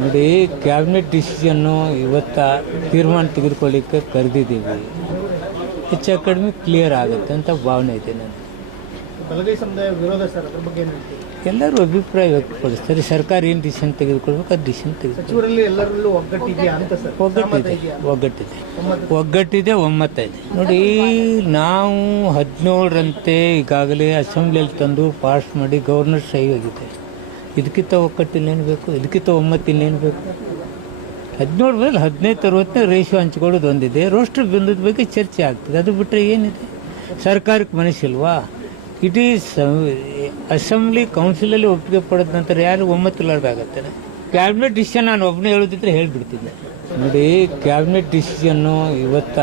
ನೋಡಿ, cabinet decision ಇವತ್ತ ತೀರ್ಮಾನ ತೆಗೆದುಕೊಳ್ಳಿಕ್ಕೆ ಕರೆದಿದ್ದೀವಿ. ಹೆಚ್ಚು ಕಡಿಮೆ ಕ್ಲಿಯರ್ ಆಗುತ್ತೆ ಅಂತ ಭಾವನೆ ಇದೆ ನನಗೆ. ಬಲಗೈ ಸಮುದಾಯ ವಿರೋಧ ಸರ್, ಅದ್ರ ಬಗ್ಗೆ ಏನು ಹೇಳ್ತೀವಿ? ಎಲ್ಲರೂ ಅಭಿಪ್ರಾಯ ವ್ಯಕ್ತಪಡಿಸ್ತಾರೆ. ಸರ್ಕಾರ ಏನು ಡಿಸಿಷನ್ ತೆಗೆದುಕೊಳ್ಬೇಕು ಅದು ಡಿಸಿಷನ್ ತೆಗೆದುಕೊಳ್ಳಿ. ಸಚಿವರಲ್ಲಿ ಎಲ್ಲರಲ್ಲೂ ಒಗ್ಗಟ್ಟಿದೆಯಾ ಅಂತ ಸರ್? ಒಗ್ಗಟ್ಟಿದೆ, ಒಮ್ಮತ ಇದೆ. ನೋಡಿ, ನಾವು 17ರಂತೆ ಈಗಾಗಲೇ ಅಸೆಂಬ್ಲಿಯಲ್ಲಿ ತಂದು ಪಾಸ್ ಮಾಡಿ ಗವರ್ನರ್ ಸಹಿ ಹೋಗಿದೆ. ಇದಕ್ಕಿಂತ ಒಗ್ಗಟ್ಟಿಲ್ಲೇನು ಬೇಕು? ಇದಕ್ಕಿಂತ ಒಮ್ಮತ್ತಿಲ್ಲೇನು ಬೇಕು? 17 ಮೇಲೆ 15-60 ರೇಷಿಯೋ ಹಂಚ್ಕೊಳ್ಳೋದು ಒಂದಿದೆ. ರೋಸ್ಟರ್ ಬಿಂದುದ ಬಗ್ಗೆ ಚರ್ಚೆ ಆಗ್ತದೆ. ಅದು ಬಿಟ್ಟರೆ ಏನಿದೆ? ಸರ್ಕಾರಕ್ಕೆ ಮನಸ್ಸಿಲ್ವಾ? ಇಡೀ ಅಸೆಂಬ್ಲಿ ಕೌನ್ಸಿಲಲ್ಲಿ ಒಪ್ಪಿಗೆ ಪಡೆದ ನಂತರ ಯಾರು ಒಮ್ಮತ್ತಿಲ್ಲಾರ್ದಾಗತ್ತೆ? ಕ್ಯಾಬಿನೆಟ್ ಡಿಸಿಷನ್ ನಾನು ಒಬ್ಬನೇ ಹೇಳೋದಿದ್ರೆ ಹೇಳಿಬಿಡ್ತಿದ್ದೆ. ನೋಡಿ, ಕ್ಯಾಬಿನೆಟ್ ಡಿಸಿಷನ್ನು ಇವತ್ತ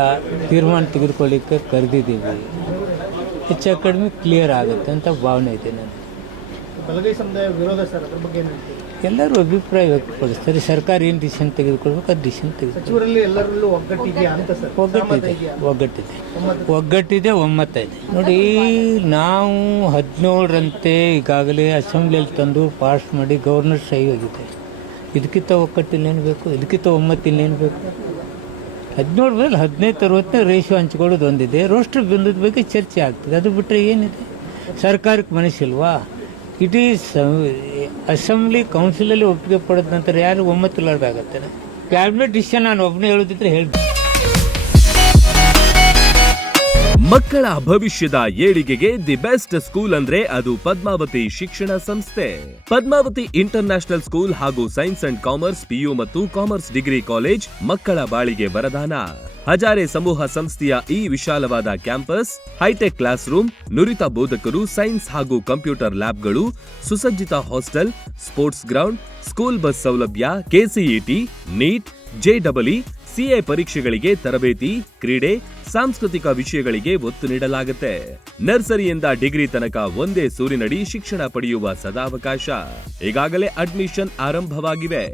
ತೀರ್ಮಾನ ತೆಗೆದುಕೊಳ್ಳಿಕ್ಕೆ ಕರೆದಿದ್ದೀವಿ. ಹೆಚ್ಚು ಕಡಿಮೆ ಕ್ಲಿಯರ್ ಆಗುತ್ತೆ ಅಂತ ಭಾವನೆ ಇದೆ ನನಗೆ. ಬಲಗೈ ಸಮುದಾಯ ವಿರೋಧ ಸರ್, ಅದ್ರ ಬಗ್ಗೆ ಏನು ಹೇಳ್ತೀವಿ? ಎಲ್ಲರೂ ಅಭಿಪ್ರಾಯ ವ್ಯಕ್ತಪಡಿಸ್ತಾರೆ. ಸರ್ಕಾರ ಏನು ಡಿಸಿಷನ್ ತೆಗೆದುಕೊಳ್ಬೇಕು ಅದು ಡಿಸಿಷನ್ ತೆಗೆದುಕೊಳ್ಳಿ. ಸಚಿವರಲ್ಲಿ ಎಲ್ಲರಲ್ಲೂ ಒಗ್ಗಟ್ಟಿದೆಯಾ ಅಂತ ಸರ್? ಒಗ್ಗಟ್ಟಿದೆ, ಒಮ್ಮತ ಇದೆ. ನೋಡಿ, ನಾವು 17ರಂತೆ ಈಗಾಗಲೇ ಅಸೆಂಬ್ಲಿಯಲ್ಲಿ ತಂದು ಪಾಸ್ ಮಾಡಿ ಗವರ್ನರ್ ಸಹಿ ಹೋಗಿದೆ. ಇದಕ್ಕಿಂತ ಒಗ್ಗಟ್ಟಿಲ್ಲೇನು ಬೇಕು? ಇದಕ್ಕಿಂತ ಒಮ್ಮತ್ತಿಲ್ಲೇನು ಬೇಕು? 17 ಮೇಲೆ 15-60 ರೇಷಿಯೋ ಹಂಚ್ಕೊಳ್ಳೋದು ಒಂದಿದೆ. ರೋಸ್ಟರ್ ಬಿಂದುದ ಬಗ್ಗೆ ಚರ್ಚೆ ಆಗ್ತದೆ. ಅದು ಬಿಟ್ಟರೆ ಏನಿದೆ? ಸರ್ಕಾರಕ್ಕೆ ಮನಸ್ಸಿಲ್ವಾ? ಇಡೀ ಅಸೆಂಬ್ಲಿ ಕೌನ್ಸಿಲಲ್ಲಿ ಒಪ್ಪಿಗೆ ಪಡೆದ ನಂತರ ಯಾರು ಒಮ್ಮತ್ತಿಲ್ಲಾರ್ದಾಗತ್ತೆ? ಕ್ಯಾಬಿನೆಟ್ ಡಿಸಿಷನ್ ನಾನು ಒಬ್ಬನೇ ಹೇಳೋದಿದ್ರೆ ಹೇಳ್ತೀನಿ. ಮಕ್ಕಳ ಭವಿಷ್ಯದ ಏಳಿಗೆಗೆ ದಿ ಬೆಸ್ಟ್ ಸ್ಕೂಲ್ ಅಂದ್ರೆ ಅದು ಪದ್ಮಾವತಿ ಶಿಕ್ಷಣ ಸಂಸ್ಥೆ. ಪದ್ಮಾವತಿ ಇಂಟರ್ ನ್ಯಾಷನಲ್ ಸ್ಕೂಲ್ ಹಾಗೂ ಸೈನ್ಸ್ ಅಂಡ್ ಕಾಮರ್ಸ್ PU ಮತ್ತು ಕಾಮರ್ಸ್ ಡಿಗ್ರಿ ಕಾಲೇಜ್ ಮಕ್ಕಳ ಬಾಳಿಗೆ ವರದಾನ. ಹಜಾರೆ ಸಮೂಹ ಸಂಸ್ಥೆಯ ಈ ವಿಶಾಲವಾದ ಕ್ಯಾಂಪಸ್, ಹೈಟೆಕ್ ಕ್ಲಾಸ್ ರೂಮ್, ನುರಿತ ಬೋಧಕರು, ಸೈನ್ಸ್ ಹಾಗೂ ಕಂಪ್ಯೂಟರ್ ಲ್ಯಾಬ್ಗಳು, ಸುಸಜ್ಜಿತ hostel, sports ground, school bus ಸೌಲಭ್ಯ, KCET, ನೀಟ್, JEE, CA ಪರೀಕ್ಷೆಗಳಿಗೆ ತರಬೇತಿ, ಕ್ರೀಡೆ, ಸಾಂಸ್ಕೃತಿಕ ವಿಷಯಗಳಿಗೆ ಒತ್ತು ನೀಡಲಾಗುತ್ತೆ. ನರ್ಸರಿಯಿಂದ ಡಿಗ್ರಿ ತನಕ ಒಂದೇ ಸೂರಿನಡಿ ಶಿಕ್ಷಣ ಪಡೆಯುವ ಸದಾವಕಾಶ. ಈಗಾಗಲೇ ಅಡ್ಮಿಷನ್ ಆರಂಭವಾಗಿವೆ.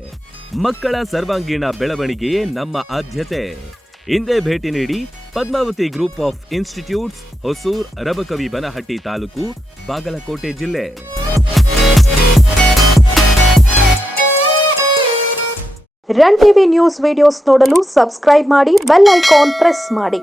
ಮಕ್ಕಳ ಸರ್ವಾಂಗೀಣ ಬೆಳವಣಿಗೆಯೇ ನಮ್ಮ ಆದ್ಯತೆ. ಹಿಂದೆ ಭೇಟಿ ನೀಡಿ Padmavati group of institutes, Hosur, Rabakavi Banahatti taluk, Bagalkot ಜಿಲ್ಲೆ. ರನ್ ಟಿವಿ ನ್ಯೂಸ್ ವಿಡಿಯೋಸ್ ನೋಡಲು ಸಬ್ಸ್ಕ್ರೈಬ್ ಮಾಡಿ, ಬೆಲ್ ಐಕಾನ್ ಪ್ರೆಸ್ ಮಾಡಿ.